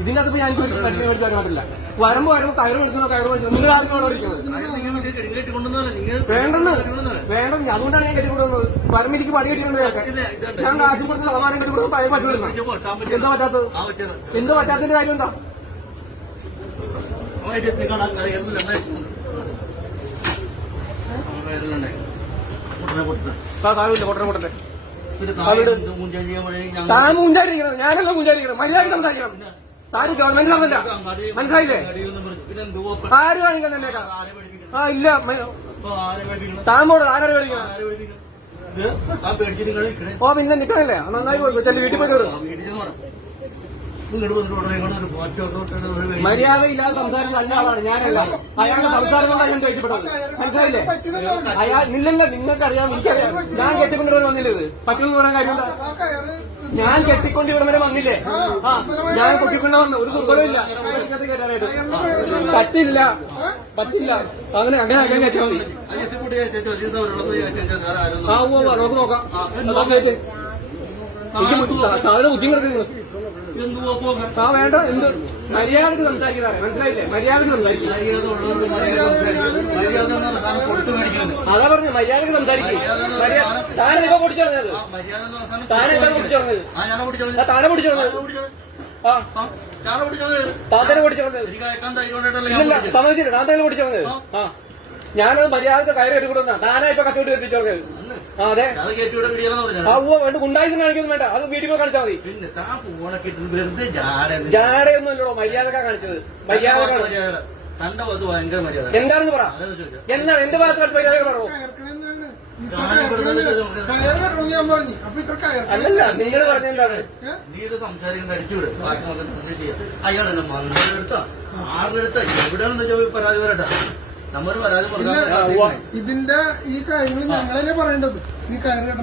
ഇതിനകത്ത് ഞാൻ മേടിക്കാൻ പറ്റില്ല. വരുമ്പോ കയറ് മേടിക്കുന്നോ കയറ് മേടിക്കുന്നു. നിങ്ങൾ ആദ്യം അവിടെ ഇരിക്കുന്നത് വേണ്ടെന്ന് അതുകൊണ്ടാണ് ഞാൻ കെട്ടിക്കൊണ്ടുവന്നത്. വരുമ്പോ എനിക്ക് പണി കെട്ടിക്കൊണ്ടൊക്കെ ഞാൻ കാശ് കൊടുത്ത് സമാനം കെട്ടിക്കൊണ്ടു പഴയ പറ്റുന്ന എന്താ പറ്റാത്തത്? എന്താ പറ്റാത്തതിന്റെ കാര്യം എന്താ? പൊട്ടനെ താൻ മൂഞ്ചായിരിക്കണം, ഞാനല്ല മൂഞ്ചായിരിക്കണം. മര്യാദ സംസാരിക്കണം. താൻ ഗവൺമെന്റ് സർവന്റാ, മനസ്സിലായില്ലേ? ആര് കാണിക്കാൻ തന്നേക്കാ? ഇല്ല താൻ പോടെ ആരാ പേടിക്കണം? പിന്നെ നിക്കണല്ലേ? നന്നായി പോയി ചെല്ലി വീട്ടിൽ പോയി കയറും. മര്യാദ ഇല്ലാതെ സംസാരിക്കുന്ന നല്ല ആളാണ് ഞാനല്ല. അയാളുടെ സംസാരം കൊണ്ടാണ് ഞാൻ കഴിച്ചപ്പെട്ടത്, മനസ്സിലായില്ലേ? ഇല്ലല്ല, നിങ്ങൾക്കറിയാം, എനിക്കറിയാം. ഞാൻ കെട്ടിക്കൊണ്ടുവരെ വന്നില്ലേ? ഇത് പറ്റുമെന്ന് പറയാൻ കാര്യം ഞാൻ കെട്ടിക്കൊണ്ട് ഇവിടെ വരെ വന്നില്ലേ? ഞാൻ പൊട്ടിക്കൊണ്ട് വന്നു. ഒരു ദുർബലമില്ല കയറാനായിട്ട്. പറ്റില്ല അങ്ങനെ ആക്കാൻ കയറ്റാൽ മതി. നമുക്ക് നോക്കാം. സാധനം ബുദ്ധിമുട്ട് വേണ്ട. എന്ത് മര്യാദക്ക് സംസാരിക്കാറ്, മനസ്സിലായില്ലേ? മര്യാദക്ക് സംസാരിക്കും. അതാ പറഞ്ഞു, മര്യാദക്ക് സംസാരിക്കും. താനെന്താ പൊടിച്ചു കളഞ്ഞത്? താനെന്താ പൊടിച്ചു കളഞ്ഞത്? താനെ പൊടിച്ചു കളഞ്ഞത്? താത്തനെ പൊടിച്ചു കളഞ്ഞത്? ഇല്ല, സമ്മതിച്ചില്ല. താത്തനെ പൊടിച്ചു കളഞ്ഞത്? ഞാനത് മര്യാദക്ക് കയറി കെട്ടിക്കൊടുന്ന താനാ ഇപ്പൊ കത്തോട്ട് കെട്ടിച്ചു കളഞ്ഞത്. അതെ വേണ്ട, ഉണ്ടായിരുന്നു കാണിക്കൊന്നും വേണ്ട. അത് വീട്ടിൽ പോയി കാണിച്ചാൽ മതി. ജാടയൊന്നുമല്ലോ, മര്യാദക്കാ കാണിച്ചത്. മര്യാദ എന്താണെന്ന് പറ. എന്താണ് എന്റെ ഭാഗത്ത് മര്യാദ പറവോ? അല്ലല്ല, നിങ്ങൾ പറഞ്ഞെന്താണ്? നീ ഇത് സംസാരിക്കേണ്ട അടിച്ചുവിട്. അയാളെന്നെ മന്ത്രെടുത്ത ആറിലെടുത്ത എവിടെയാണെന്ന് പരാതി വരട്ടെ. നമ്മൾ പരാതി ഇതിന്റെ ഈ കാര്യങ്ങൾ ഞങ്ങളല്ലേ പറയേണ്ടത്. ഈ കാര്യം